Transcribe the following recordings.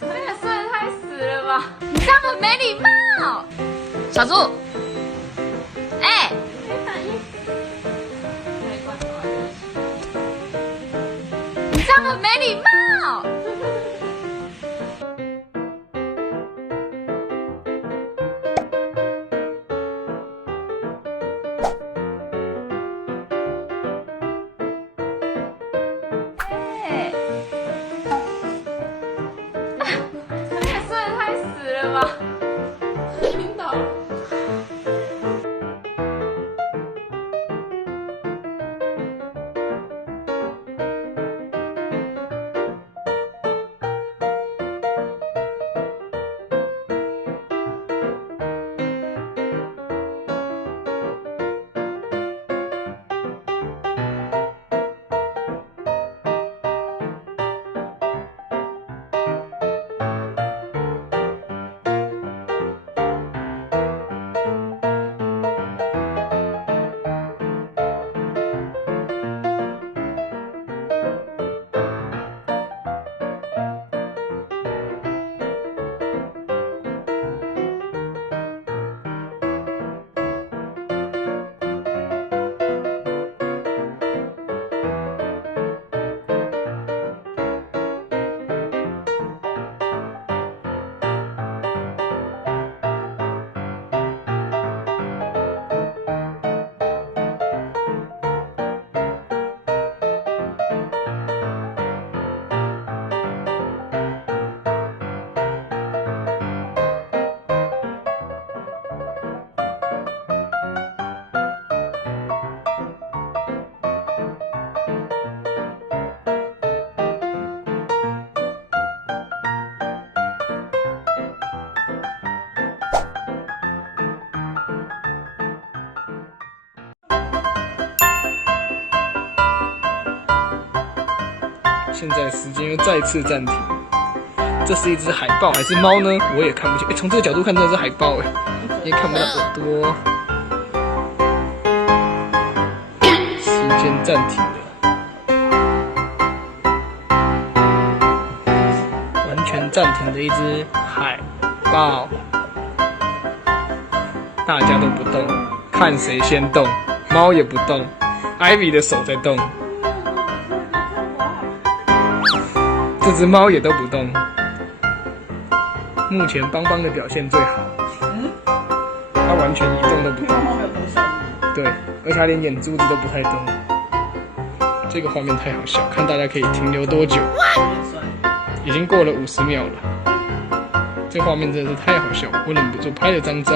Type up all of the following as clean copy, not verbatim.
这个睡得太死了吧！你这样很没礼貌。小猪，哎、你这样很没礼貌。吧，晕倒了。现在时间又再次暂停。这是一只海豹还是猫呢？我也看不清。从这个角度看，真的是海豹也看不到耳朵。时间暂停了，完全暂停的一只海豹。大家都不动，看谁先动。猫也不动 ，Ivy 的手在动。这只猫也都不动，目前邦邦的表现最好。它完全一动都不动。对，而且它连眼珠子都不太动。这个画面太好笑，看大家可以停留多久。已经过了50秒了。这画面真的是太好笑，我忍不住拍了张照。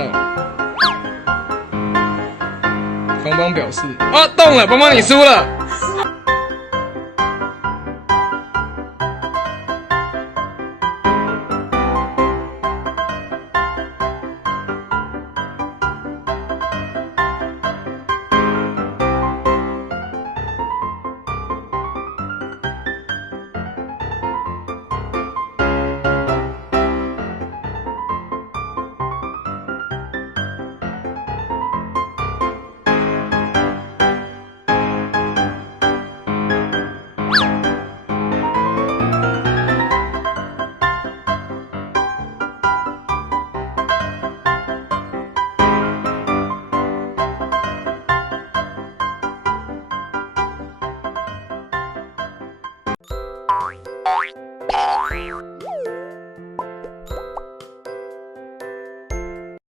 邦邦表示：动了，邦邦你输了。